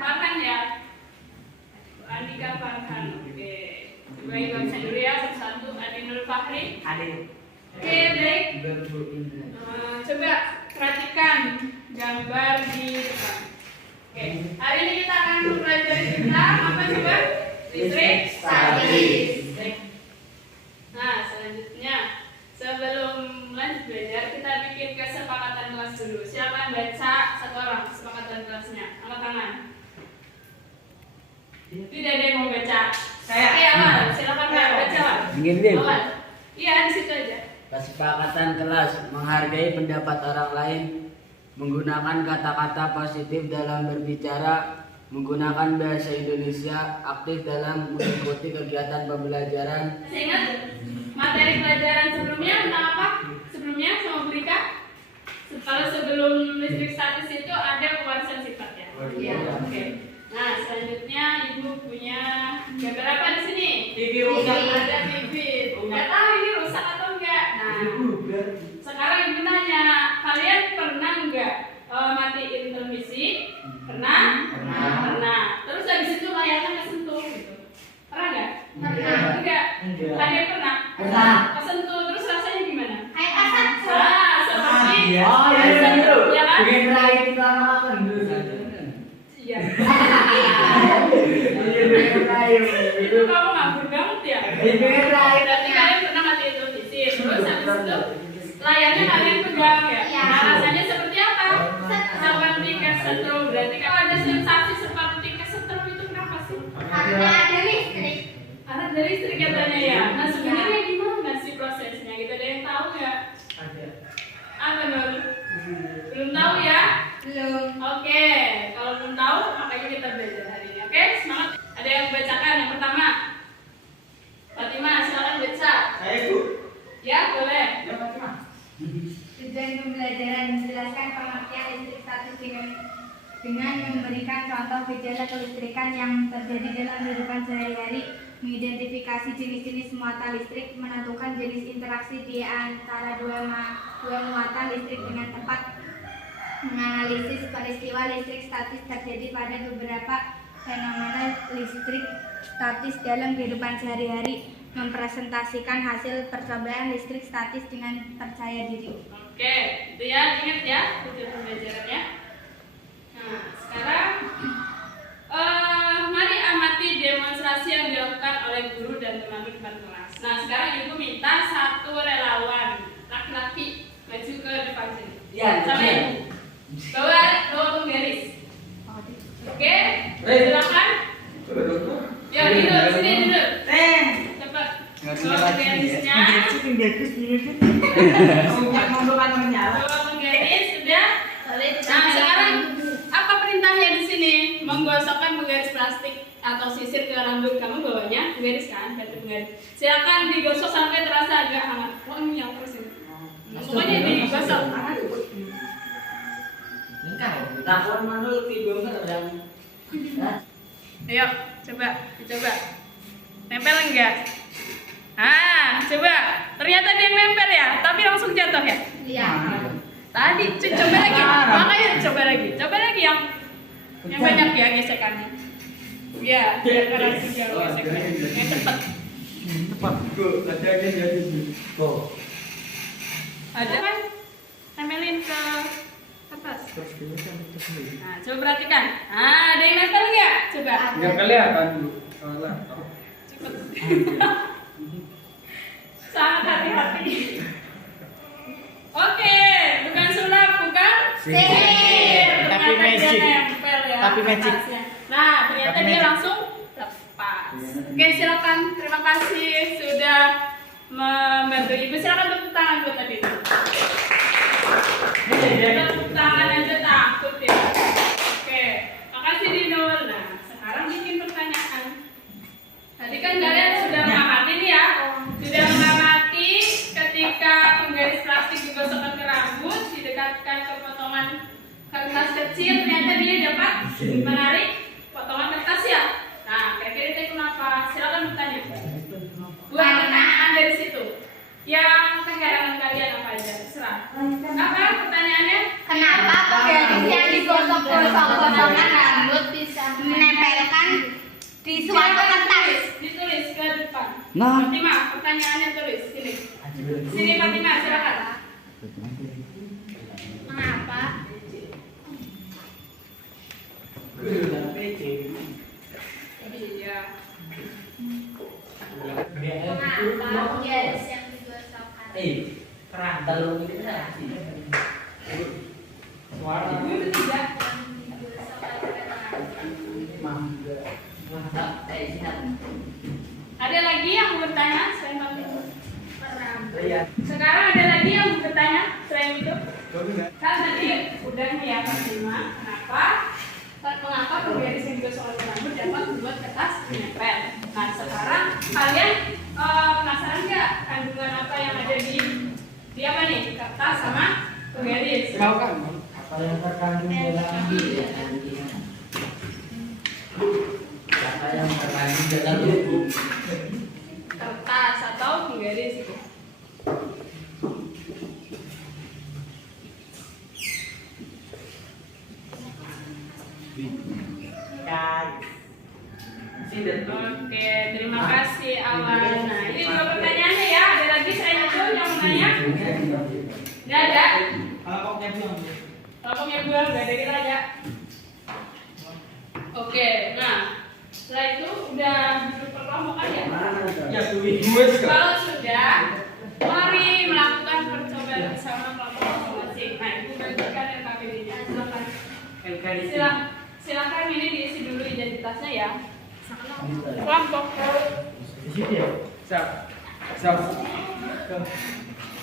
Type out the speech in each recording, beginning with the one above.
Farhan ya. Andika Farhan. Oke. Coba baca dulu ya satu-satu. Adi Nur Fahri. Oke, baik. Coba perhatikan gambar di depan. Oke. Hari ini kita akan mempelajari tentang apa coba? Listrik statis. Nah, selanjutnya sebelum lanjut belajar kita bikin kesepakatan kelas dulu. Silakan baca satu orang kesepakatan kelasnya. Angkat tangan. Tidak ada yang mau baca. Saya awal. Silakan baca. Awal. Iya, di situ aja. Kesepakatan kelas menghargai pendapat orang lain, menggunakan kata-kata positif dalam berbicara, menggunakan bahasa Indonesia, aktif dalam mengikuti kegiatan pembelajaran. Saya ingat materi pelajaran sebelumnya tentang apa? Sebelumnya sama Brika? Kalau sebelum listrik statis itu ada pewarisan sifat ya? Iya. Oke. Nah, selanjutnya Ibu punya gambar apa di sini? TV rusak. Ada TV. Nggak tahu ini rusak atau enggak. Nah, sekarang Ibu nanya, kalian pernah enggak matiin televisi? Pernah? Pernah. Terus habis itu layarnya kesentuh gitu. Pernah enggak? Pernah. Enggak. Kalian pernah? Pernah. Kesentuh terus rasanya gimana? Kayak asap. Seperti ya kan? Bikin raih itu apa dulu? Iya. Bikin raih. Itu kamu ngabur banget ya? Bikin raih. Berarti kalian pernah matiin televisi, terus habis itu layarnya kalian pegang ya? Nah, rasanya seperti apa? Seperti kesetrum. Berarti kalau ada sensasi seperti kesetrum itu kenapa sih? Karena ada listrik. Karena dari listrik katanya ya. Nah, sebenarnya gimana sih prosesnya? Kita ada yang tahu nggak? Apa Nur? Belum tahu ya? Belum. Oke, kalau belum tahu makanya kita belajar hari ini. Oke, semangat. Ada yang bacakan yang pertama. Fatimah, silakan baca. Saya Bu. Ya, boleh. Ya Fatimah. Tujuan pembelajaran menjelaskan pengertian listrik statis dengan memberikan contoh gejala kelistrikan yang terjadi dalam kehidupan sehari-hari, mengidentifikasi jenis-jenis muatan listrik, menentukan jenis interaksi di antara dua muatan listrik dengan tepat, menganalisis peristiwa listrik statis terjadi pada beberapa fenomena listrik statis dalam kehidupan sehari-hari, mempresentasikan hasil percobaan listrik statis dengan percaya diri. Oke, itu ya, ingat ya tujuan pembelajarannya. Nah, sekarang mari amati demonstrasi yang dilakukan oleh guru dan teman-teman di depan kelas. Nah, sekarang Ibu minta satu relawan laki-laki maju ke depan sini. Ya, Sama ya. Ibu. Bawa penggaris. Oke, silakan. Ya, duduk sini duduk. Cepat. Bawa penggarisnya. Bawa penggaris sudah. Nah, sekarang apa perintahnya di sini? Menggosokkan penggaris plastik atau sisir ke rambut kamu bawahnya penggaris kan, berarti penggaris. Silakan digosok sampai terasa agak hangat. Wanginya terus ini. Pokoknya digosok. Takut manul tidur kan yang. Ayo, coba, dicoba. Nempel enggak? Ah, coba. Ternyata dia nempel ya, tapi langsung jatuh ya? Iya. Tadi, coba lagi. Makanya coba lagi yang banyak ya gesekannya. Iya, biar keras juga gesekannya. Yang cepat. Cepat Bu, ada yang jadi Bu. Ada kan? Tempelin ke kertas. Nah, coba perhatikan. Ah, ada yang nempel enggak? Coba. Enggak kelihatan Bu. Salah. Cepet. Sangat hati-hati. Oke, bukan sulap, bukan sihir. Tapi Ternyata dia magic. nempel ya Tapi magic. kertasnya. Nah, ternyata Tapi dia magic. langsung lepas. Oke, silakan. Terima kasih sudah membantu Ibu. Silakan tepuk tangan buat tadi. Tepuk tangan aja takut ya. Oke, makasih Dinul. Nah, sekarang bikin pertanyaan. Tadi kan kalian sudah mengamati nih ya, sudah mengamati ketika penggaris plastik digosokkan ke rambut, didekatkan ke potongan kertas kecil, ternyata dia dapat menarik potongan kertas ya. Nah, kira-kira itu kenapa? Silakan bertanya. Buat pertanyaan dari situ. Yang keheranan kalian apa aja? Serah. Apa pertanyaannya? Kenapa penggaris yang digosok-gosok-gosongan rambut bisa Di suatu kertas. Ditulis ke depan. Nah. Fatima, pertanyaannya tulis sini. Sini Fatima, silakan. Mengapa? Iya. Mengapa garis yang digosokkan? Kerang telur itu lah. Suara. Ibu ketiga. Yang digosokkan dengan Ada lagi yang mau bertanya selain Fatima? Iya. Sekarang ada lagi yang mau bertanya selain itu? Kan tadi udah nih ya Fatima. Mengapa penggaris yang digosokkan rambut dapat membuat kertas menempel? Nah sekarang kalian penasaran nggak kandungan apa yang ada di apa nih kertas sama penggaris? Tahu kan? Apa yang terkandung dalam apa yang terkandung dalam buku? Kertas atau penggaris itu? Oke, terima kasih Awan. Nah, ini dua pertanyaannya ya. Ada lagi selain itu yang mau nanya? Nggak ada? Kelompoknya buang, nggak ada kita aja. Oke, nah setelah itu udah duduk perkelompokan ya? Kalau sudah, mari melakukan percobaan bersama kelompok masing-masing. Nah, ibu bagikan LKPD-nya. Silakan ini diisi dulu identitasnya ya. Kelompok.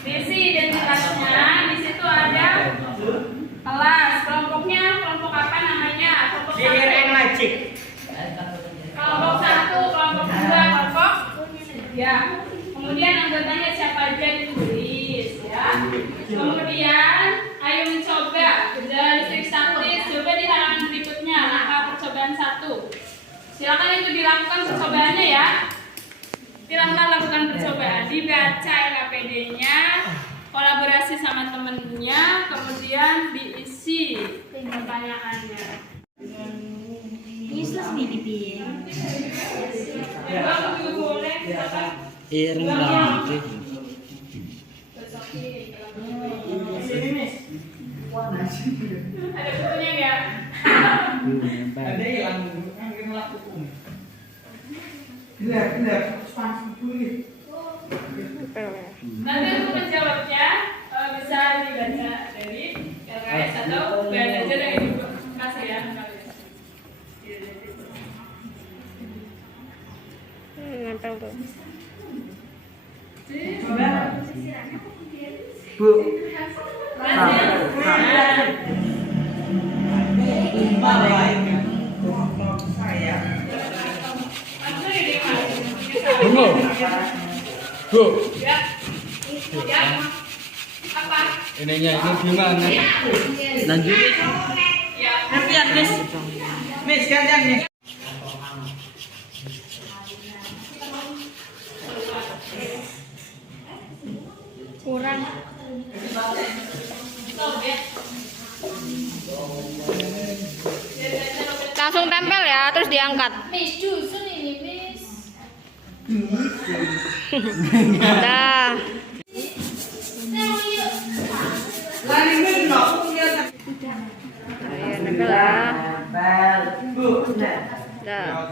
Diisi identitasnya. Di situ ada kelas. Kelompoknya kelompok apa namanya? Kelompok Sihir and magic. Kelompok 1, kelompok 2, kelompok ya. Kemudian anggotanya siapa aja ditulis ya. Kemudian ayo mencoba dari listrik statis. Coba di halaman berikutnya langkah percobaan 1. Silakan itu dilakukan percobaannya ya. Silahkan lakukan percobaan, dibaca LKPD-nya, kolaborasi sama temennya, kemudian diisi pertanyaannya. Yesus Filipin. Boleh, silakan. Ada bukunya nggak? Ada yang ngelakuin. Gila, spasi. Nanti untuk menjawabnya bisa dibaca dari LKS atau belajar dari ibu kasih ya. Nempel tuh. Bu. Tunggu. Bu. Ya. Ya. Apa? Ininya ini gimana? Lanjut. Ya. Gantian, Miss. Miss, gantian, Miss. Kurang. Langsung tempel ya, terus diangkat. Miss Dusun ini, Miss. Dah. Ayo nempel lah. Dah.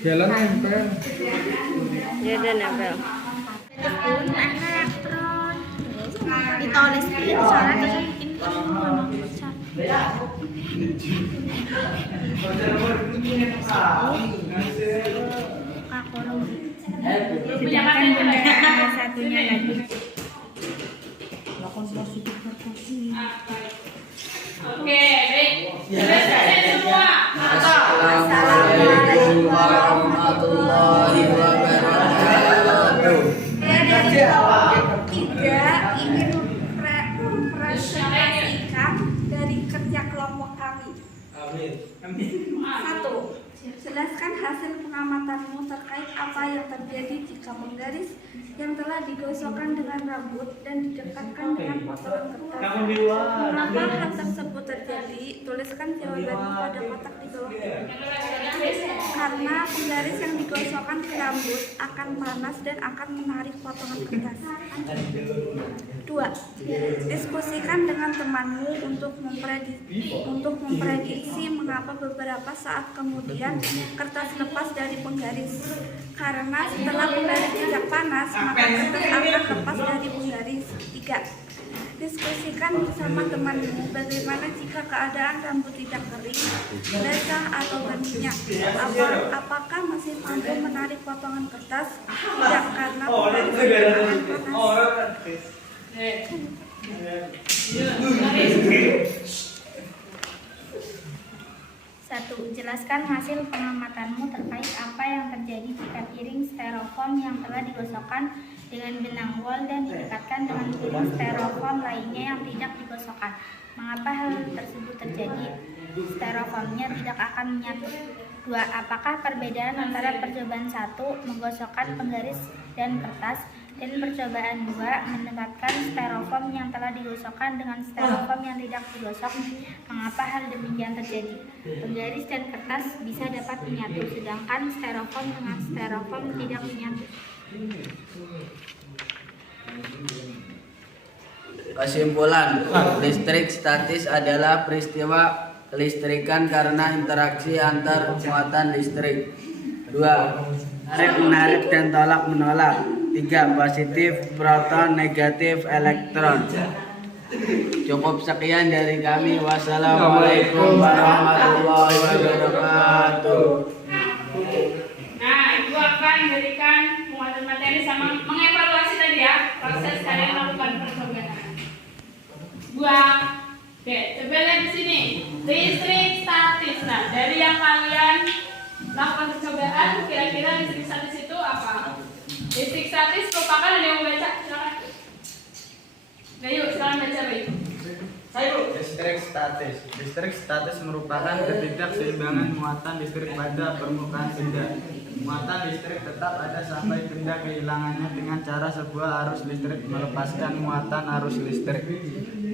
Jalan nempel. Ya udah nempel. Elektron. Ditulis di soalnya bikin Punya katanya satunya lagi. Oke, baik. Sudah selesai semua. Assalamualaikum warahmatullahi wabarakatuh. Tidak ingin mempresentasikan dari kerja kelompok kami. Satu, jelaskan hasil pengamatanmu terkait apa yang terjadi jika penggaris yang telah digosokkan dengan rambut dan didekatkan dengan potongan kertas. Mengapa hal tersebut terjadi? Jadi, tuliskan jawabanmu pada kotak di bawah. Yang kedua, Karena penggaris yang digosokkan di rambut akan panas dan akan menarik potongan kertas. 2. Diskusikan dengan temanmu untuk memprediksi mengapa beberapa saat kemudian kertas lepas dari penggaris. Karena setelah penggaris tidak panas, maka kertas akan lepas dari penggaris. 3. Diskusikan bersama temanmu bagaimana jika keadaan rambut tidak kering, basah atau berminyak. Apakah masih mampu menarik potongan kertas? Tidak, karena penggaris akan panas. Satu, jelaskan hasil pengamatanmu terkait apa yang terjadi jika piring styrofoam yang telah digosokkan dengan benang wol dan didekatkan dengan piring styrofoam lainnya yang tidak digosokkan. Mengapa hal tersebut terjadi? Styrofoamnya tidak akan menyatu. 2. Apakah perbedaan antara percobaan 1 menggosokkan penggaris dan kertas dan percobaan 2 mendekatkan styrofoam yang telah digosokkan dengan styrofoam yang tidak digosok? Mengapa hal demikian terjadi? Penggaris dan kertas bisa dapat menyatu, sedangkan styrofoam dengan styrofoam tidak menyatu. Kesimpulan, listrik statis adalah peristiwa kelistrikan karena interaksi antar muatan listrik. 2. Tarik-menarik dan tolak-menolak. 3. Positif proton, negatif elektron. Cukup sekian dari kami. Wassalamualaikum warahmatullahi wabarakatuh. Nah, Ibu akan memberikan muatan materi sama mengevaluasi tadi ya proses kalian melakukan percobaan. Buang. Oke, coba lihat di sini. Listrik statis. Nah, dari yang kalian lakukan percobaan, kira-kira listrik statis itu apa? Listrik statis merupakan, ada yang mau baca? Silakan. Nah, yuk, silakan baca, baik. Saya Bu. Listrik statis merupakan ketidakseimbangan muatan listrik pada permukaan benda. Muatan listrik tetap ada sampai benda kehilangannya dengan cara sebuah arus listrik melepaskan muatan arus listrik.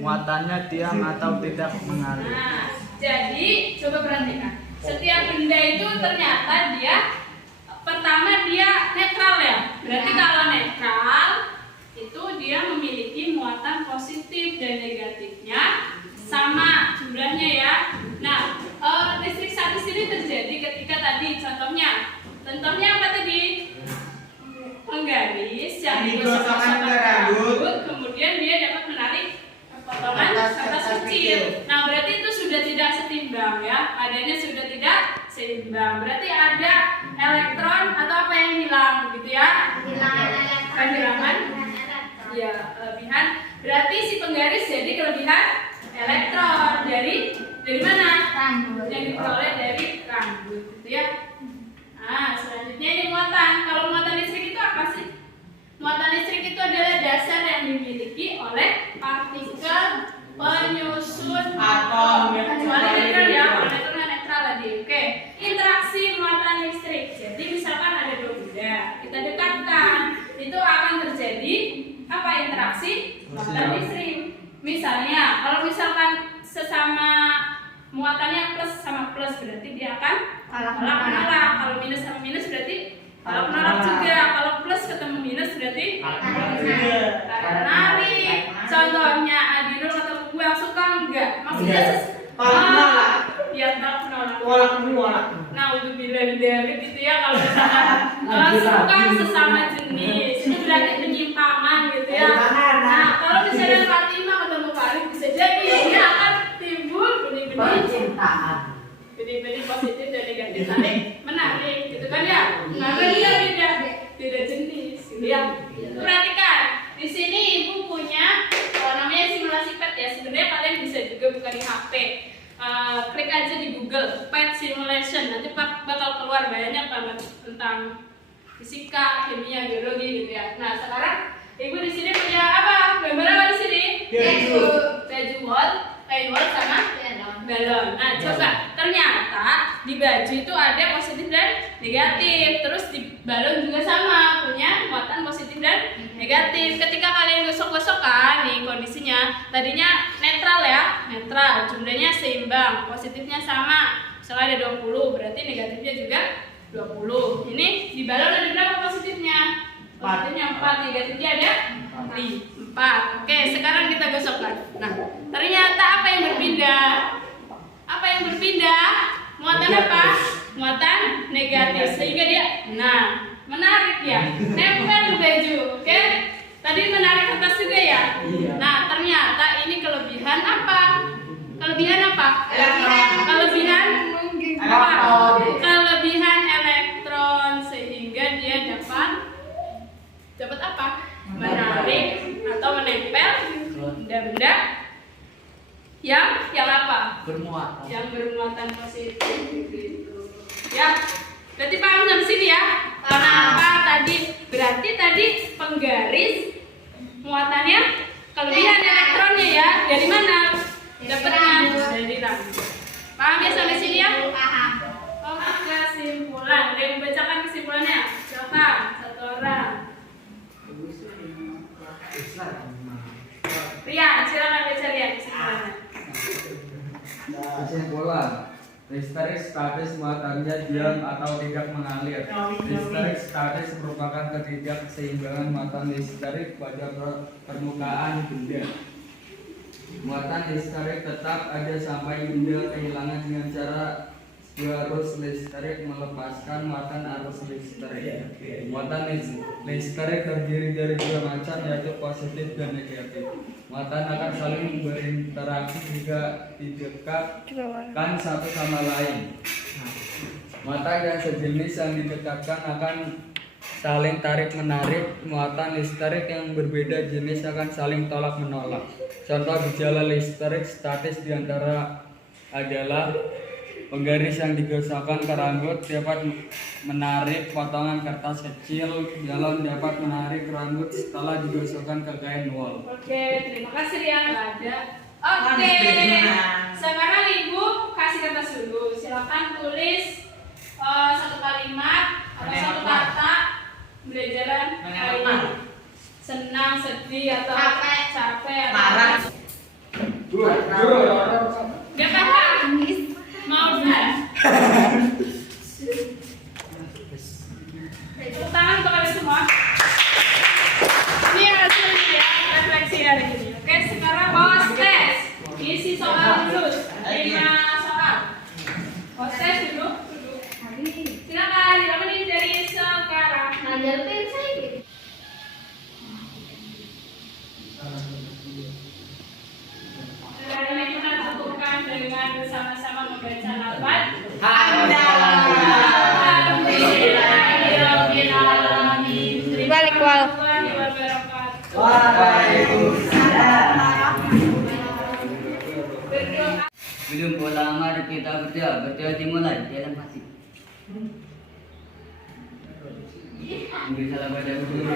Muatannya diam atau tidak mengalir. Nah, jadi coba perhatikan. Setiap benda itu ternyata dia pertama dia netral ya. Berarti kalau netral itu dia memiliki muatan positif dan negatifnya sama jumlahnya ya. Nah, listrik statis ini terjadi ketika tadi contohnya apa tadi? Penggaris yang digosok-gosokkan rambut, kemudian dia dapat menarik potongan kertas kecil. Nah, berarti itu sudah tidak setimbang ya. Adanya sudah tidak seimbang. Berarti ada elektron atau apa yang hilang gitu ya? Kehilangan. Ya, kelebihan. Berarti si penggaris jadi kelebihan elektron dari mana? Rambut. Yang diperoleh dari rambut gitu ya. Nah, selanjutnya ini muatan. Kalau muatan listrik itu apa sih? Muatan listrik itu adalah dasar yang dimiliki oleh partikel penyusun atom. Kecuali netral ya, kalau netral tadi. Oke, interaksi muatan listrik. Jadi misalkan ada dua benda, kita dekatkan, itu akan terjadi apa interaksi muatan listrik. Misalnya, kalau misalkan sesama muatannya plus sama plus berarti dia akan tolak-menolak. Kalau minus sama minus berarti tolak-menolak juga. Kalau plus ketemu minus berarti tarik-menarik. Contohnya Adinur ketemu Buang suka enggak? Maksudnya ya tolak-menolak. Nah, udah bilang gitu ya kalau misalkan suka sesama jenis itu berarti penyimpangan gitu ya. Nah, kalau misalnya Fatimah ketemu Farid bisa jadi dia akan timbul benih-benih cintaan. Benih-benih positif dan negatif saling menarik gitu kan ya. Karena dia beda jenis gitu ya. Perhatikan, di sini Ibu punya namanya simulasi PET ya. Sebenarnya kalian bisa juga buka di HP. Klik aja di Google PET simulation, nanti bakal keluar banyak banget tentang fisika, kimia, biologi gitu ya. Nah, sekarang Ibu di sini punya apa? Gambar apa di sini? Baju wall sama balon. Nah, coba ternyata di baju itu ada positif dan negatif. Terus di balon juga sama, punya muatan positif dan negatif. Ketika kalian gosok-gosokkan nih kondisinya, tadinya netral ya, netral, jumlahnya seimbang. seimbang. Positifnya sama. Misalnya ada 20, berarti negatifnya juga 20. Ini dibalon ada berapa positifnya? Positifnya 4, negatifnya ada 4. Oke, sekarang kita gosokkan. Nah, ternyata apa yang berpindah? Apa yang berpindah? Muatan apa? Muatan negatif. Sehingga dia, nah, menarik ya. Nempel baju, oke? Tadi menarik kertas juga ya? Nah, ternyata ini kelebihan apa? Kelebihan apa? Kelebihan apa? Kelebihan elektron, sehingga dia dapat apa? Menarik atau menempel benda-benda yang apa? Bermuatan. Yang bermuatan positif gitu. Ya. Berarti paham sampai sini ya? Kenapa tadi? Berarti tadi penggaris muatannya kelebihan elektronnya ya. Dari mana? Dapatnya dari rambut. Paham ya sampai sini ya? Paham. Oke, kesimpulan. Ada yang membacakan kesimpulannya? Siapa? Satu orang. Rian, silakan baca Rian kesimpulannya. Kesimpulan, listrik statis muatannya diam atau tidak mengalir. Listrik statis merupakan ketidakseimbangan muatan listrik pada permukaan benda. Muatan listrik tetap ada sampai benda kehilangan dengan cara arus listrik melepaskan muatan arus listrik. Muatan listrik terdiri dari dua macam, yaitu positif dan negatif. Muatan akan saling berinteraksi jika didekatkan satu sama lain. Muatan yang sejenis yang didekatkan akan saling tarik menarik. Muatan listrik yang berbeda jenis akan saling tolak menolak. Contoh gejala listrik statis diantara adalah penggaris yang digosokkan ke rambut dapat menarik potongan kertas kecil, galon dapat menarik rambut setelah digosokkan ke kain wol. Oke, terima kasih Rian. Ada. Oke, sekarang Ibu kasih kertas dulu. Silakan tulis satu kalimat atau satu kata pembelajaran hari ini. Senang, sedih, atau capek, Marah. Gak apa-apa. Mau dulu. Tepuk tangan untuk kalian semua. Ini hasilnya refleksi hari ini. Oke, sekarang pos tes. Isi soal dulu. 5 soal. Pos tes dulu. Silakan dilakukan dari sekarang. Ngajarin saya gitu. Sekarang kita cukupkan dengan bersama-sama membaca lafaz Balik wal. Belum lama kita berdoa dimulai dalam hati. Ambil salam pada guru.